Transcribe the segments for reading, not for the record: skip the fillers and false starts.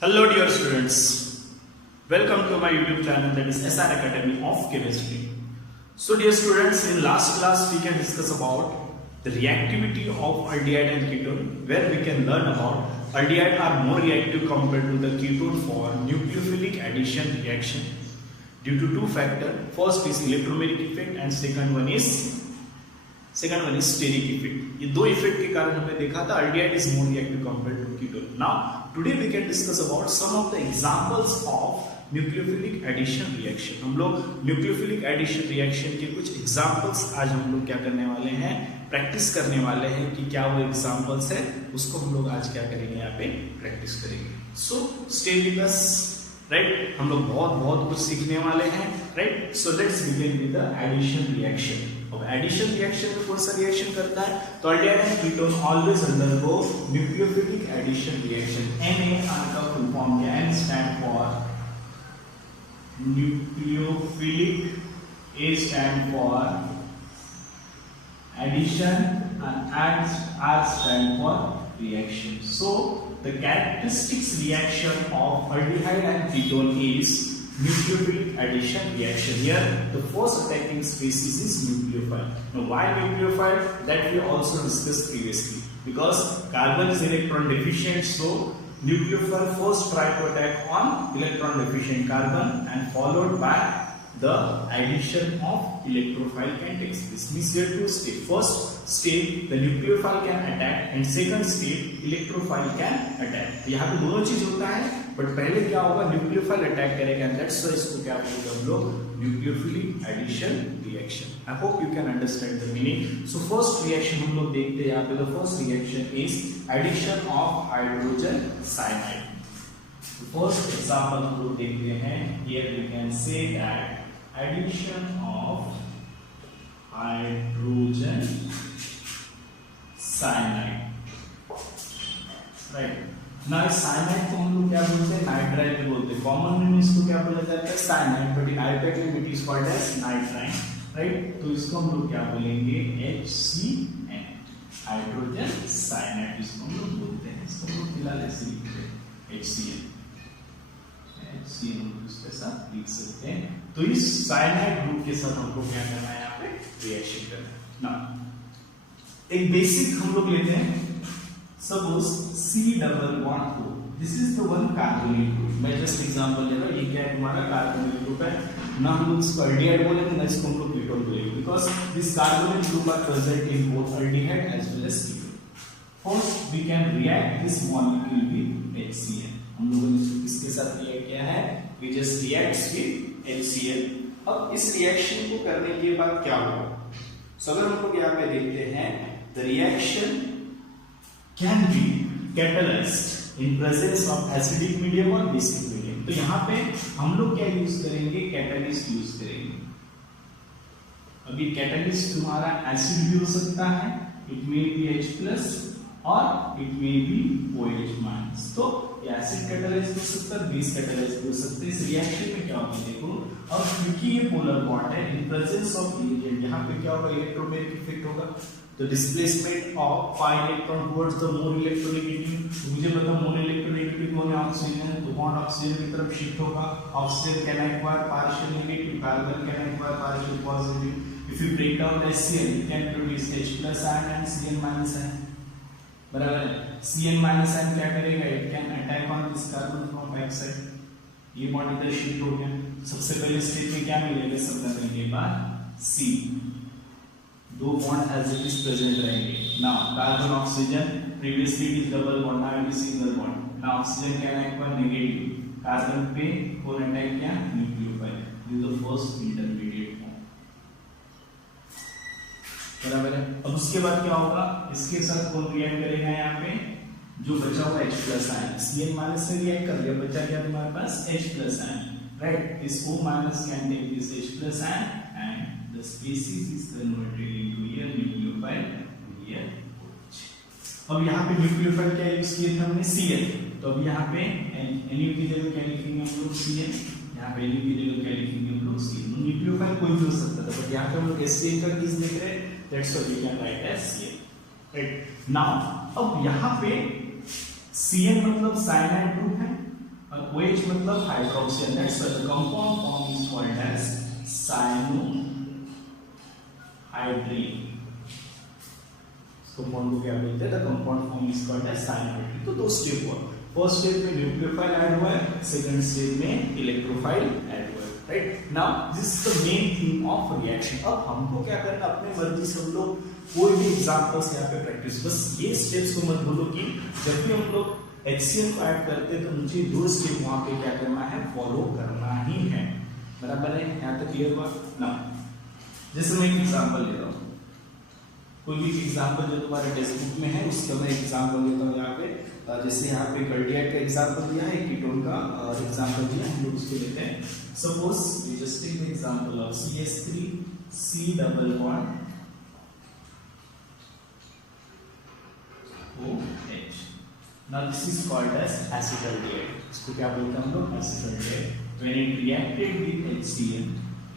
Hello dear students, welcome to my YouTube channel, that is SR Academy of Chemistry. So dear students, in last class we can discuss about the reactivity of aldehyde and ketone, where we can learn about aldehyde are more reactive compared to the ketone for nucleophilic addition reaction due to two factors. First is electromeric effect and second one is steric effect. ये दो effect के कारण हमने देखा था aldehyde is more reactive compared to ketone. Now today we can discuss about some of the examples of nucleophilic addition reaction. हम लोग nucleophilic addition reaction के कुछ examples आज हम लोग क्या करने वाले हैं, प्रैक्टिस करने वाले हैं कि क्या वो examples है, उसको हम लोग आज क्या करेंगे, यहाँ पे प्रैक्टिस करेंगे. So stay with us, right? हम लोग बहुत कुछ सीखने वाले हैं, right? So let's begin with the addition reaction. अब एडिशन रिएक्शन में कौन सा रिएक्शन करता है, तो aldehyde and ketone always undergo nucleophilic addition reaction. Na का फुल फॉर्म क्या है, stand for nucleophilic, A stand for addition and R stand for reaction. So the characteristics reaction of aldehyde and ketone is nucleophilic addition reaction. Here the first attacking species is nucleophile. Now why nucleophile, that we also discussed previously, because carbon is electron deficient, so nucleophile first try to attack on electron deficient carbon and followed by the addition of electrophile can take place. This is two stage. First stage the nucleophile can attack and second stage electrophile can attack. यहाँ पे दोनों चीज होता है, but पहले क्या होगा, nucleophile attack करेगा, एंड दैट्स व्हाई इसको क्या बोलेंगे हम लोग, nucleophilic addition reaction. I hope you can understand the meaning. So first reaction हम लोग देखते हैं यहाँ पे. The first reaction is addition of hydrogen cyanide. First example हम लोग देखते हैं. Here we can say that addition of hydrogen cyanide, right. ना इस साइनाइड को हम लोग क्या बोलते हैं, नाइट्राइल बोलते हैं. कॉमन में इसको क्या बोला जाता है, cyanide, but in IUPAC it is called as nitrile, right. तो इसको हम लोग क्या बोलेंगे, HCN, हाइड्रोजन साइनाइड इसको हम लोग बोलते हैं. इसको हम लोग फिलहाल ऐसे लिखते हैं HCN इसके साथ लिख सकते हैं. तो इस साइनाइड ग्रुप के साथ हमको क्या करना है, यहाँ पे रिएक्शन करना है. ना एक बेसिक हम लोग लेते हैं. Suppose C double bond O. This is the one carbonyl group. मैं just example ले रहा हूँ. ये क्या है, हमारा carbonyl group है. ना हम लोग इसको aldehyde बोलेंगे, ना इसको हम लोग ketone बोलेंगे, because this carbonyl group are present in both aldehyde as well as ketone. First we can react this molecule with HCl. हम लोगों ने इसको किसके साथ रिएक्ट किया है, we just reacts with HCl. अब इस रिएक्शन को करने के बाद क्या होगा, so अगर हम लोग यहाँ पे देखते हैं, the reaction can be catalyzed in presence of acidic medium or basic medium. तो यहाँ पे हम लोग क्या यूज करेंगे, कैटलिस्ट यूज करेंगे. अभी कैटलिस्ट तुम्हारा एसिड भी हो सकता है, इट मे बी H+ और इट मे बी OH-. तो एसिड कैटलाइज हो सकता है, बेस कैटलाइज हो सकता है. इस रिएक्शन में क्या होगा, देखो अब क्योंकि ये पोलर बॉन्ड है, इन प्रेजेंस ऑफ एजेंट यहाँ पे क्या होगा, इलेक्ट्रोमेरिक इफेक्ट होगा. तो displacement of pi electron towards the more electronegative. मुझे पता मोर इलेक्ट्रोनेगेटिव कौन है, ऑक्सीजन. तो बॉन्ड ऑक्सीजन की तरफ शिफ्ट होगा. Oxygen can acquire partial negative, carbon can acquire partial positive. If you break down HCl you can produce H+ ion and Cn- ion. बराबर है. Cn- ion क्या करेगा, it can attack on this carbon from back side. ये bond इधर shift हो गया. सबसे पहले स्टेज में क्या मिलेगा, सब करने के बाद C, दो bond as it is present रहेंगे. Now carbon oxygen, previously it is double bond, now it is single bond. Now oxygen can acquire negative, carbon पे कौन अटैक किया, nucleophile. This is the first intermediate bond, बराबर है. अब उसके बाद क्या होगा, इसके साथ कौन रिएक्ट करेगा, यहाँ पे जो बचा हुआ H+ आयन, Cn- से रिएक्ट कर लिया, बचा क्या तुम्हारे पास H+ ion, right. This O- can take this H+ ion and the species is converted into here nucleophile and here OH. अब यहाँ पे न्यूक्लियोफाइल क्या यूज किए थे हमने, Cl. तो अब यहाँ पे Nu की जगह क्या लिखेंगे हम लोग, Cl. यहाँ पे Nu की जगह क्या लिखेंगे हम लोग, Cl. न्यूक्लियोफाइल कोई भी हो सकता था, बट यहाँ पे हम लोग HCl का केस देख रहे हैं, that's why we can write as Cl, right. Now अब यहाँ पे Cn मतलब साइनाइड ग्रुप है, OH मतलब hydroxy, and that's why the compound form is called as cyanohydrine. Compound को क्या बोलते हैं? The compound form is called as cyanohydrin. तो दो स्टेप हुआ, फर्स्ट स्टेप में न्यूक्लियोफाइल ऐड हुआ है, सेकंड स्टेप में इलेक्ट्रोफाइल ऐड हुआ है, right? Now this is the main thing of reaction. अब हमको क्या करना, अपने मर्जी से हम लोग कोई भी एग्जांपल्स यहाँ पे प्रैक्टिस, बस ये स्टेप्स को मत भूलो कि जब भी हम लोग HCl को ऐड करते हैं तो मुझे दो स्टेप वहां पे क्या करना है, फॉलो करना ही है, बराबर है? यहाँ तक क्लियर हुआ ना? जैसे मैं एक एग्जांपल ले रहा हूँ, कोई भी एग्जांपल जो तुम्हारे टेक्स्ट बुक में है उसका मैं एग्जांपल लेता हूँ यहाँ पे। जैसे यहाँ पे कार्डियक का एग्जांपल दिया है, कीटोन का एग्जांपल दिया है, हम लोग उसको लेते हैं। Suppose we just take the example of CH3 C double bond OH। Now this is called as acetaldehyde. इसको क्या बोलते हैं हम लोग? Acetaldehyde. When it reacted with HCl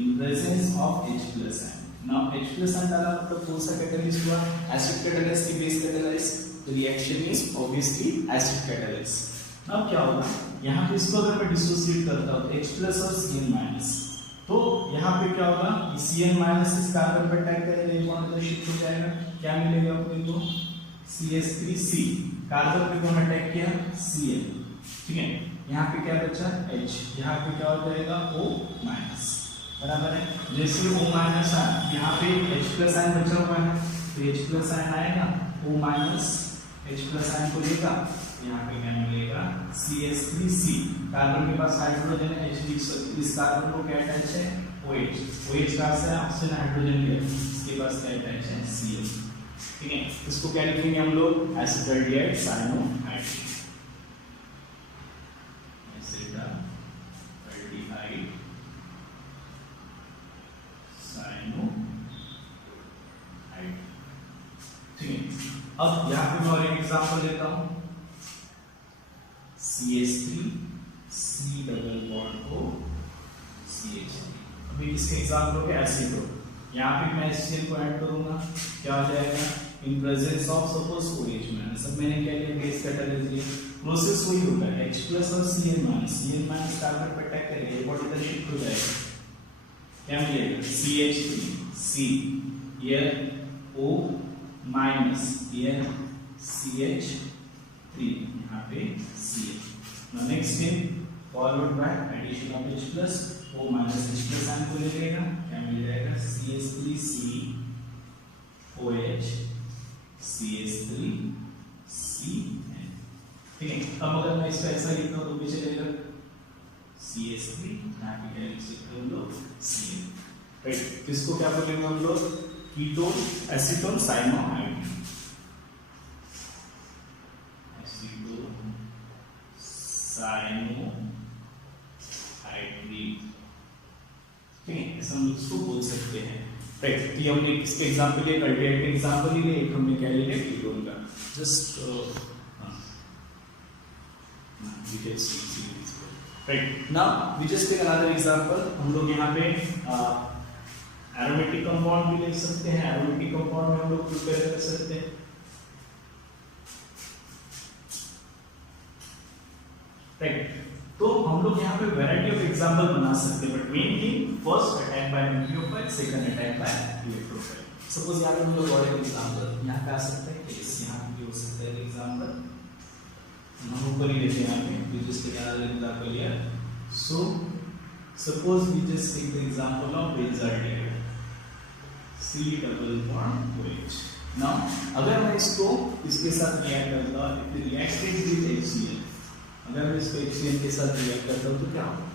in presence of H+ ion। Now H+ ion डाला मतलब कौन सा कैटालिस्ट हुआ? एसिड कैटालिस्ट की base catalyst. The reaction is obviously acid catalyst. Now क्या होगा? यहाँ पे इसको अगर मैं डिसोसिएट करता हूँ H+ और Cl-, तो यहाँ पे क्या होगा? Cl- इस कार्बन पर अटैक करेगा, ये बॉन्ड इधर शिफ्ट हो जाएगा, क्या मिलेगा अपने को? CH3C। कार्बन पे कौन अटैक किया? Cl, ठीक है? यहाँ पे क्या बचा? H, यहाँ पे क्या हो जाएगा? O-, बराबर है? जैसे O- आया, यहाँ पे H+ आयन बचा हुआ है, तो H+ आयन आएगा, O- H+ आयन को लेगा, यहाँ पे क्या मिलेगा? CH3C। कार्बन के पास हाइड्रोजन है, इस कार्बन को क्या अटैच है? OH। OH का से ऑक्सीजन हाइड्रोजन है, इसके पास क्या अटैच है? Cl, ठीक है? इसको क्या लिखेंगे हम लोग? Acetaldehyde cyanohydrin. एसिटाल्डिहाइड साइनोहाइड्रीन, ठीक है? अब यहाँ पे मैं और एक एग्जांपल लेता हूँ, CH3 C double bond O CH3। अभी इसके एग्जांपल के एसिड, यहाँ पे मैं HCl को ऐड करूंगा, क्या हो जाएगा? इन प्रेजेंस ऑफ सपोज OH-, सब मैंने क्या लिया? बेस कैटालिस्ट लिया। प्रोसेस वही होगा, H+ और Cl- कार्बन पर अटैक करेगा, ये बॉन्ड इधर शिफ्ट हो जाएगा, क्या मिलेगा? CH3C, ये O- here CH3, यहाँ पे Cl। Now next step followed by addition of H+, O- H+ ion को ले लेगा, क्या मिल जाएगा? CH3C OH CH3Cl, ठीक है? अब अगर मैं इसको ऐसा लिखता हूँ तो भी चलेगा, CH3, यहाँ पे क्या लिख सकते हैं हम लोग? Cl, right? तो इसको क्या बोलेंगे हम लोग? Ketone acetone cyanohydrin. Acetone cyanohydrin, ठीक है? ऐसा हम इसको बोल सकते हैं, राइट? तो हमने इसके एग्जांपल लिए, कार्डियक के एग्जांपल लिए, एक हमने क्या लिया? कीटोन का। Just right? Now we just take another example. हम लोग यहाँ पे एरोमेटिक कंपाउंड भी ले सकते हैं, एरोमेटिक कंपाउंड में हम लोग प्रिपेयर कर सकते हैं, राइट? तो हम लोग यहाँ पे वैरायटी ऑफ एग्जांपल बना सकते हैं, but mainly first attack by nucleophile, second attack by electrophile. Suppose यहाँ पे हम लोग और एक एग्जांपल यहाँ पे आ सकता है, केस यहाँ पे हो सकता है एग्जांपल, हम ऊपर ही लेते हैं यहाँ पे, we just take another example here. So suppose we just take the example of benzaldehyde C double bond OH। Now अगर मैं इसको इसके साथ रिएक्ट करता हूं, इफ रिएक्टेड विद HCl, अगर मैं इसको HCl के साथ रिएक्ट करता हूं तो क्या होगा?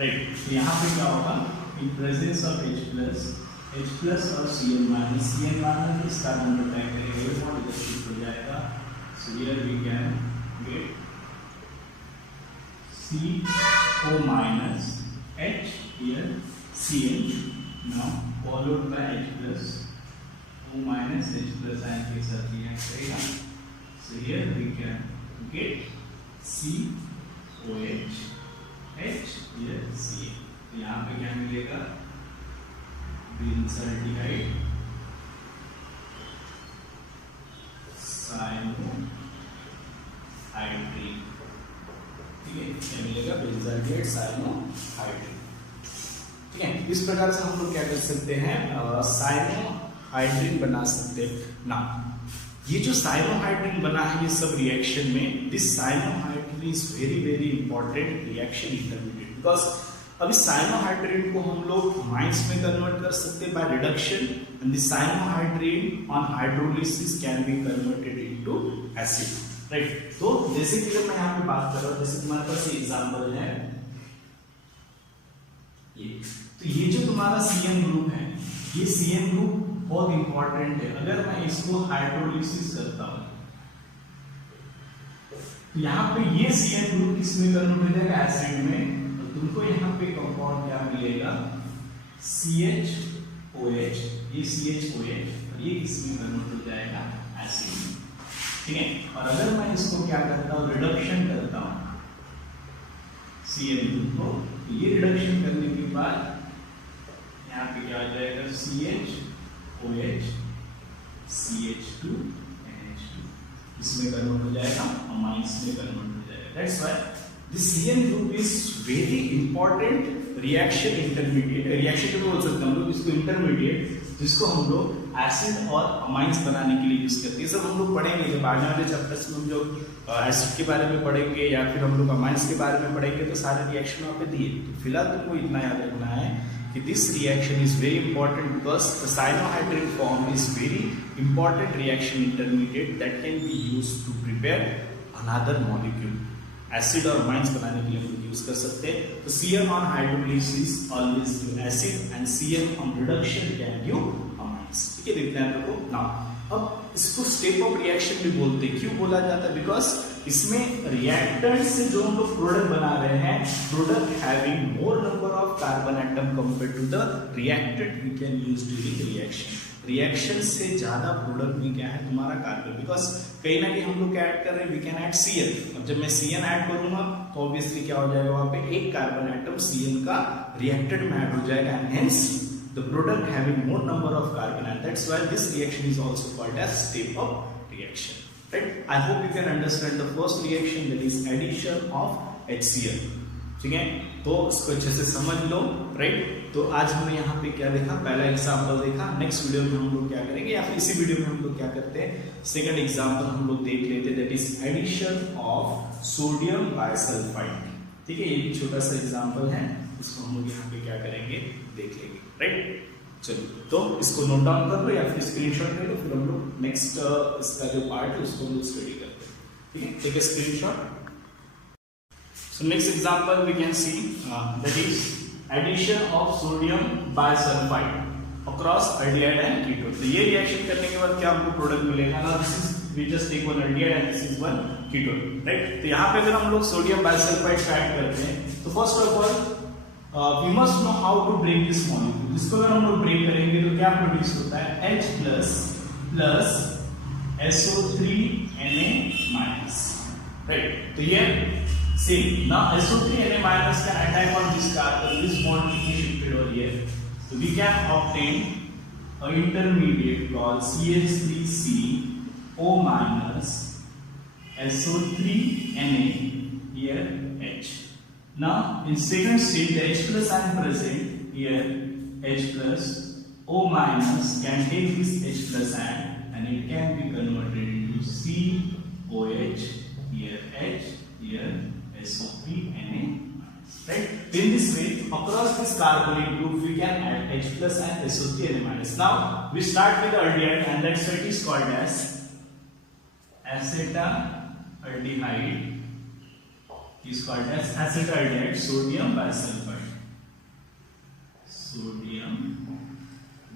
राइट? तो यहाँ पे क्या होगा? इन प्रेजेंस ऑफ H+ और Cl- इस कार्बन पर अटैक करेगा, ये बॉन्ड इधर शिफ्ट हो जाएगा, so here we can get CO- H, here Cl, now followed by H+, O- H+ ion के साथ रिएक्ट करेगा, so here we can get COH H, here Cl। तो यहाँ पे क्या मिलेगा? बेंजाल्डिहाइड साइनोहाइड्रीन, ठीक है? जाएगा बेंजाल्डिहाइड साइनोहाइड्रिन। ठीक है, इस प्रकार से हम लोग क्या कर सकते हैं, साइनोहाइड्रिन बना सकते हैं ना। ये जो साइनोहाइड्रिन बना है ये सब रिएक्शन में, this cyanohydrin is very very important reaction intermediate, because अब इस साइनोहाइड्रिन को हम लोग माइंस में कन्वर्ट कर सकते हैं by reduction, and this cyanohydrin on hydrolysis can be converted into acid, right. तो जैसे कि मैं यहाँ पे बात कर रहा हूँ, जैसे तुम्हारे पास एग्जांपल है ये, तो ये जो तुम्हारा CN ग्रुप है, ये CN ग्रुप बहुत इंपॉर्टेंट है। अगर मैं इसको हाइड्रोलिसिस करता हूं तो यहाँ पे ये CN ग्रुप किसमें कन्वर्ट हो जाएगा, एसिड में, तो तुमको यहाँ पे कंपाउंड क्या मिलेगा, CHOH, ये CHOH, और ये किसमें कन्वर्ट हो जाएगा, एसिड में। ठीक है, और अगर मैं इसको क्या करता हूँ, रिडक्शन करता हूँ CN ग्रुप को, तो ये रिडक्शन करने के बाद यहाँ पे क्या हो जाएगा, CHOH CH2 NH2, इसमें कन्वर्ट हो जाएगा, अमाइंस में कन्वर्ट हो जाएगा। That's why this CN group is very important reaction intermediate, reaction तो बोल सकते हैं हम लोग इसको इंटरमीडिएट, जिसको हम लोग एसिड और अमाइंस बनाने के लिए यूज करते हैं। सब हम लोग पढ़ेंगे जब आने वाले चैप्टर्स में हम जो एसिड के बारे में पढ़ेंगे या फिर हम लोग अमाइंस के बारे में पढ़ेंगे, तो सारे रिएक्शन वहाँ पे दिए। तो फिलहाल तुमको इतना याद रखना है कि this reaction is very important because the cyanohydrin form is very important reaction intermediate that can be used to prepare another molecule. Acid और अमाइंस बनाने के लिए हम यूज कर सकते हैं। तो CN on hydrolysis always give acid and CN on reduction can give amines। ठीक है, देखते हैं आपको ना। अब इसको स्टेप ऑफ रिएक्शन भी बोलते हैं। क्यों बोला जाता है, बिकॉज इसमें रिएक्टेंट से जो हम लोग प्रोडक्ट बना रहे हैं, product having more number of carbon atom compare to the reactant we can use during reaction. Reaction से ज्यादा प्रोडक्ट में क्या है तुम्हारा कार्बन, बिकॉज कहीं ना कहीं हम लोग क्या ऐड कर रहे हैं, वी कैन ऐड CN। अब जब मैं CN ऐड करूंगा तो ऑब्वियसली क्या हो जाएगा, वहां पे एक कार्बन एटम CN का रिएक्टेंट में ऐड हो जाएगा, and hence the product having more number of carbon, and that's why this reaction is also called as step of reaction, right? I hope you can understand the first reaction, that is addition of HCl। ठीक है, तो इसको अच्छे से समझ लो, right. तो आज हमने यहाँ पे क्या देखा, पहला एग्जांपल देखा। नेक्स्ट वीडियो में हम लोग क्या करेंगे, या फिर इसी वीडियो में हम लोग क्या करते हैं, सेकंड एग्जांपल हम लोग देख लेते हैं, that is addition of sodium bisulphite. ठीक है, ये भी छोटा सा एग्जांपल है, उसको हम लोग यहाँ पे क्या करेंगे, देख लेंगे, राइट। चलो, तो इसको नोट डाउन कर लो या फिर स्क्रीनशॉट ले लो, फिर हम लोग नेक्स्ट इसका जो पार्ट है उसको हम लोग स्टडी करते हैं। ठीक है, take a screenshot. So next example we can see that is addition of sodium bisulfide across aldehyde and ketone। तो ये रिएक्शन करने के बाद क्या हमको प्रोडक्ट मिलेगा ना, this is we just take one aldehyde and this is one ketone, right. तो यहाँ पे अगर हम लोग सोडियम बाइसल्फाइड ऐड करते हैं, तो first of all we must know how to break this molecule. इसको अगर हम लोग ब्रेक करेंगे तो क्या प्रोड्यूस होता है, H प्लस SO3Na-, राइट। तो ये same now SO3Na- can attack on this carbon, this bond will be shifted over here, so we can obtain an intermediate called CH3CO- SO3Na here H। now in second state the H plus ion present here, H plus O- can take this H plus ion and it can be converted into COH here H here SO3Na, right? In this way, across this carbonyl group, we can add H plus and SO3Na-. Now we start with the aldehyde, and that's why it is called as acetaldehyde. It is called as acetaldehyde, sodium bisulfide. Sodium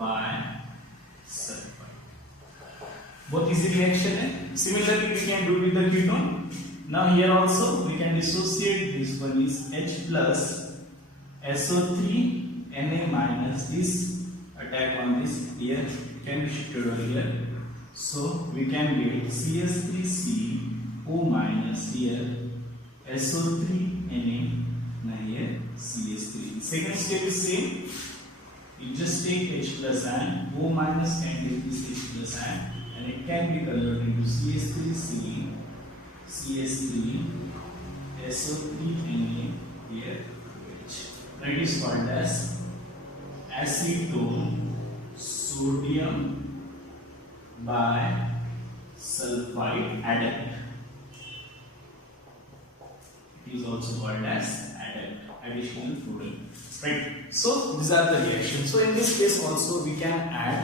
bisulfide. बहुत easy reaction है. Similarly, we can do with the ketone. Now here also we can dissociate, this one is H plus SO3Na-, this attack on this here can be shifted over here, so we can get CH3CO- here SO3Na here CH3. Second step is same, you just take H plus ion, O- can take this H plus ion and it can be converted into CH3 SO3Na here OH. That is called as acetone sodium bisulfite adduct. It is also called as adduct, additional fluid, right? So these are the reactions. So in this case also we can add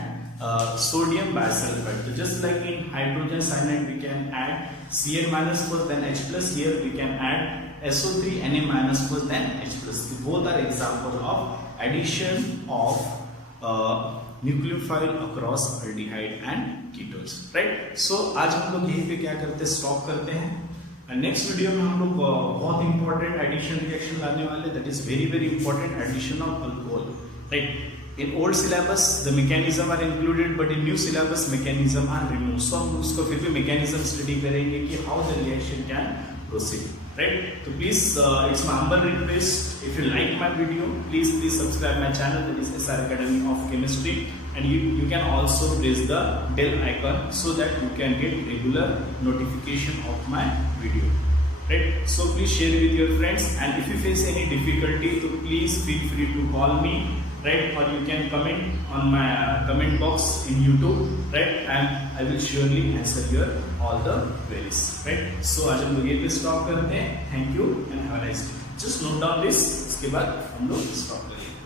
sodium bisulfite. So just like in hydrogen cyanide we can add Cl minus plus then H plus, here we can add SO3 Na minus plus then H plus. Both are examples of addition of nucleophile across aldehyde and ketones, right? So आज हम लोग यहीं पे क्या करते हैं, stop करते हैं. नेक्स्ट वीडियो में हम लोग बहुत इंपॉर्टेंट एडिशन रिएक्शन लाने वाले, that is very very important, addition of alcohol, right? In old syllabus the mechanism are included, but in new syllabus mechanism are removed. So हम उसको फिर भी mechanism study करेंगे कि how the reaction can proceed, right? So please, it's my humble request, if you like my video, please subscribe my channel, that is SR Academy of Chemistry, and you can also press the bell icon so that you can get regular notification of my video, right? So please share with your friends, and if you face any difficulty, so please feel free to call me, right? Or you can comment on my comment box in YouTube, right? And I will surely answer your all the queries, right? So आज हम लोग ये पे stop करते हैं. Thank you and have a nice day. Just note down this, इसके बाद हम लोग स्टॉप करेंगे.